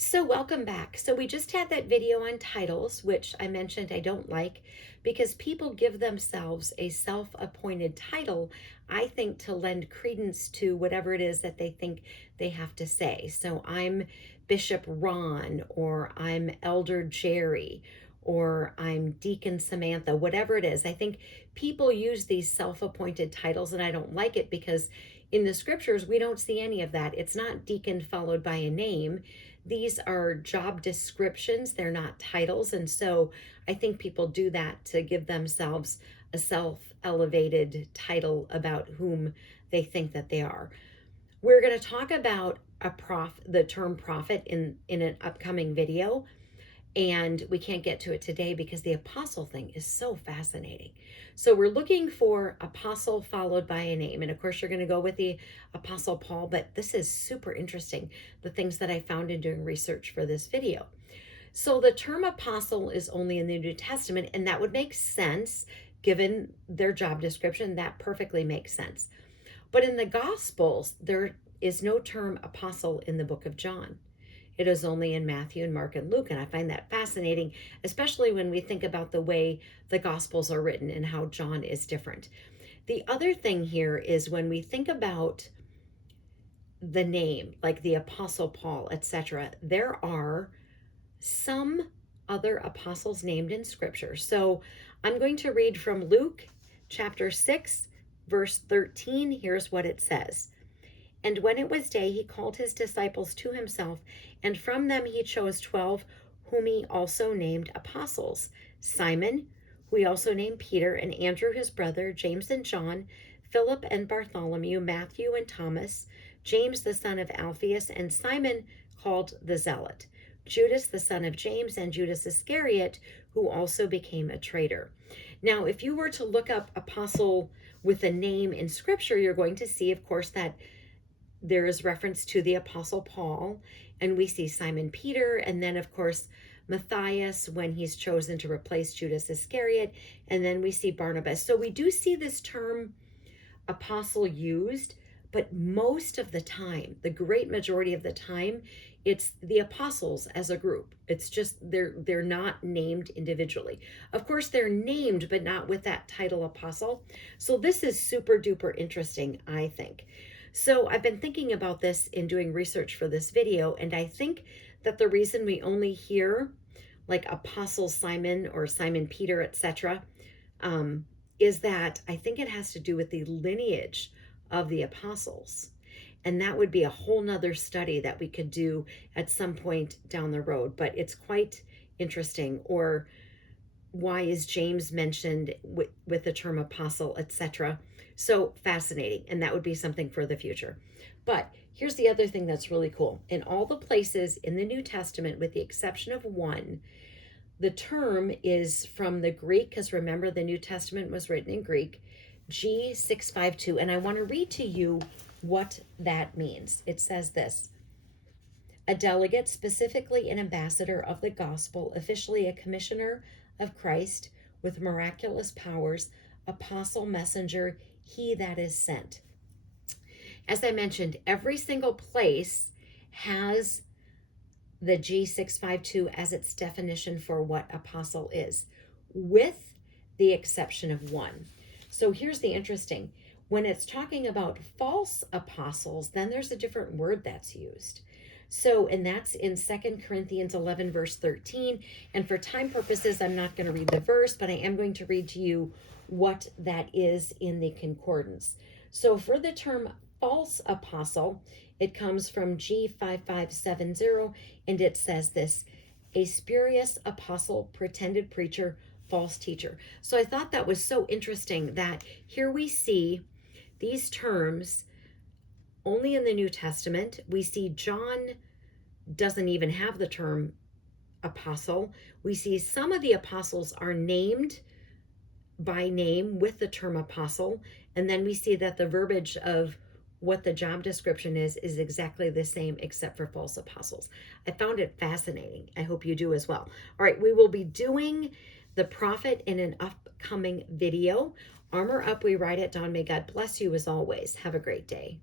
So welcome back. So we just had that video on titles, which I mentioned I don't like because people give themselves a self-appointed title, I think, to lend credence to whatever it is that they think they have to say. So I'm Bishop Ron, or I'm Elder Jerry, or I'm Deacon Samantha, whatever it is. I think people use these self-appointed titles, and I don't like it because in the scriptures, we don't see any of that. It's not deacon followed by a name. These are job descriptions, they're not titles. And so I think people do that to give themselves a self-elevated title about whom they think that they are. We're going to talk about the term prophet in an upcoming video, and we can't get to it today because the apostle thing is so fascinating. So we're looking for apostle followed by a name. And of course, you're going to go with the Apostle Paul, but this is super interesting, the things that I found in doing research for this video. So the term apostle is only in the New Testament, and that would make sense given their job description. That perfectly makes sense. But in the Gospels, there is no term apostle in the book of John. It is only in Matthew and Mark and Luke. And I find that fascinating, especially when we think about the way the Gospels are written and how John is different. The other thing here is when we think about the name, like the Apostle Paul, etc., there are some other apostles named in Scripture. So I'm going to read from Luke chapter 6, verse 13. Here's what it says. And when it was day, he called his disciples to himself, and from them he chose 12, whom he also named apostles: Simon, who he also named Peter, and Andrew his brother, James and John, Philip and Bartholomew, Matthew and Thomas, James the son of Alphaeus, and Simon called the Zealot, Judas the son of James, and Judas Iscariot, who also became a traitor. Now, if you were to look up apostle with a name in Scripture, you're going to see, of course, that there is reference to the Apostle Paul, and we see Simon Peter, and then of course Matthias when he's chosen to replace Judas Iscariot, and then we see Barnabas. So we do see this term apostle used, but most of the time, the great majority of the time, it's the apostles as a group. It's just they're not named individually. Of course, they're named, but not with that title apostle. So this is super duper interesting, I think. So I've been thinking about this in doing research for this video, and I think that the reason we only hear like Apostle Simon or Simon Peter, etc., is that I think it has to do with the lineage of the apostles. And that would be a whole nother study that we could do at some point down the road, but it's quite interesting. Or why is James mentioned with the term apostle, etc.? So fascinating, and that would be something for the future. But here's the other thing that's really cool. In all the places in the New Testament, with the exception of one, the term is from the Greek, because remember the New Testament was written in Greek, G652, and I want to read to you what that means. It says this: a delegate, specifically an ambassador of the gospel, officially a commissioner of Christ with miraculous powers, apostle, messenger, he that is sent. As I mentioned, every single place has the G652 as its definition for what apostle is, with the exception of one. So here's the interesting, when it's talking about false apostles, then there's a different word that's used. So, and that's in 2 Corinthians 11, verse 13. And for time purposes, I'm not going to read the verse, but I am going to read to you what that is in the concordance. So for the term false apostle, it comes from G5570, and it says this: a spurious apostle, pretended preacher, false teacher. So I thought that was so interesting that here we see these terms only in the New Testament. We see John doesn't even have the term apostle. We see some of the apostles are named by name with the term apostle, and then we see that the verbiage of what the job description is exactly the same except for false apostles. I found it fascinating. I hope you do as well. All right, we will be doing the prophet in an upcoming video. Armor up, we ride at dawn. May God bless you as always. Have a great day.